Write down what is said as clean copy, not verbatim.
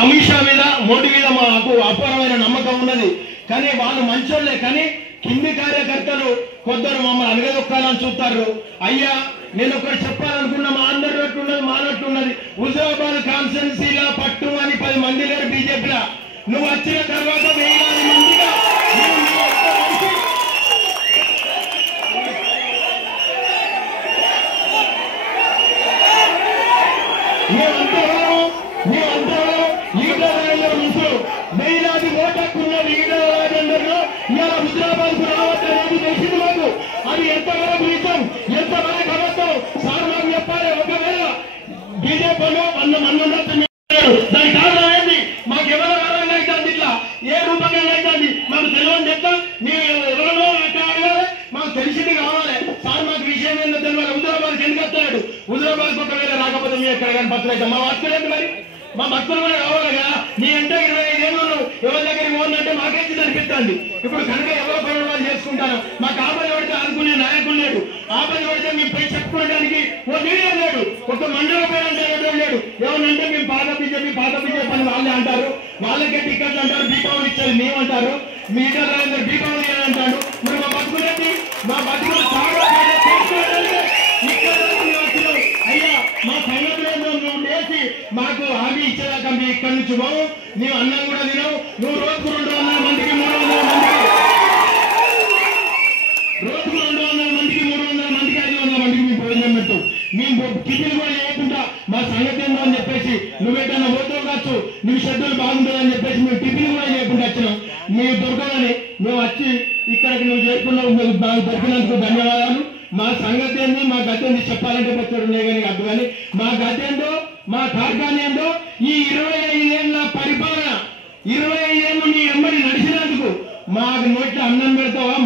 అమిత్ షా మీద మోడీ మీద మాకు అపారమైన నమ్మకం ఉన్నది. కానీ వాళ్ళు మంచోళ్లే, కానీ కింది కార్యకర్తలు కొందరు మమ్మల్ని అనగదొక్కాలని చూస్తారు. అయ్యా నేను ఒకటి చెప్పాలనుకున్నా, మా అందరి ఉన్నది మానట్టున్నది. హుజూరాబాద్ కాన్స్టిట్యున్సీలో పట్టు అని 10 మంది లేరు బీజేపీలో. నువ్వు వచ్చిన తర్వాత 1000 మందిగా వేలాది ఓటక్కున్న ఈటల రాజేందర్లో ఇలా హుజూరాబాద్ కు రావద్దనేది తెలిసింది మాకు. అది ఎంతవరకు నిజం, ఎంతవరకు అబద్ధం సార్ మాకు చెప్పాలి. ఒకవేళ బీజేపీలో 100 మంది ఉండొచ్చు, దానికి కారణం ఏంటి? మాకు ఎవరి వరంగా అవుతుంది, ఇట్లా ఏ రూపంగా అవుతుంది మాకు తెలియని చెప్తా. ನೀವು ఎవరో అడగాలి, మాకు తెలిసింది కావాలి. సార్ మాకు విషయం ఏంటో తెలియాలి. హుజూరాబాద్కి ఎందుకు వస్తున్నాడు? హుజూరాబాద్కి ఒకవేళ రాకపోతే మీ ఎక్కడ కానీ భక్తులు అయితే మా భక్తులు మరి మా భక్తులు కూడా కావాలి కదా. నీ అంటే 25 ఏళ్ళు ఎవరి దగ్గరికి పోనంటే మాకేంటి అనిపిస్తుంది. ఇప్పుడు కనుక ఎవరో పనులు వాళ్ళు చేసుకుంటారు. మాకు ఆపద పడితే అనుకునే నాయకులు లేడు. ఆపద పడితే మేము పోయి చెప్పుకోవడానికి ఓ లీడర్ లేడు, ఒక మండల పేరు అంటే లేడు. ఏమనంటే మేము పాత బీజేపీ అని వాళ్ళే అంటారు. వాళ్ళకే టికెట్లు అంటారు, దీపావళి ఇచ్చేది మేమంటారు. మీ ఇద్దరు దీపావళి అని అంటాడు. మరి మా బతుకులేంటి? మా బతుకులు చాలా అయ్యా మా సంగతులు నువ్వు లేచి మాకు హామీ ఇచ్చేదాకా మీ ఇక్కడి నుంచి పోవు. నీవు అన్నం కూడా తినవు. నువ్వు రోజుకు 200 మందికి 300 మందికి రోజుకు 200 మందికి 300 మందికి 500 మందికి మేము భోజనం పెట్టు. మేము టిఫిన్ కూడా చేయకుండా మా సంగతి ఏందో అని చెప్పేసి నువ్వేటన్నా పోతావు కావచ్చు, నువ్వు షెడ్యూల్ బాగుంటుందని చెప్పేసి మేము టిఫిన్ కూడా చేయకుండా వచ్చినాం. మేము దొరకదని మేము వచ్చి ఇక్కడికి నువ్వు చేసుకున్నావు. నాకు దొరికినందుకు ధన్యవాదాలు. మా సంగతి ఏంది, మా గతి ఏంది చెప్పాలంటే వచ్చాడు కానీ అర్థం. కానీ మా గతి ఏందో, మా కార్ఖాన ఏందో, ఈ 25 ఏళ్ళ పరిపాలన, 25 ఏళ్ళు నీ ఎమ్మడి నడిచినందుకు మాకు నోట్లో అన్నం పెడతావా,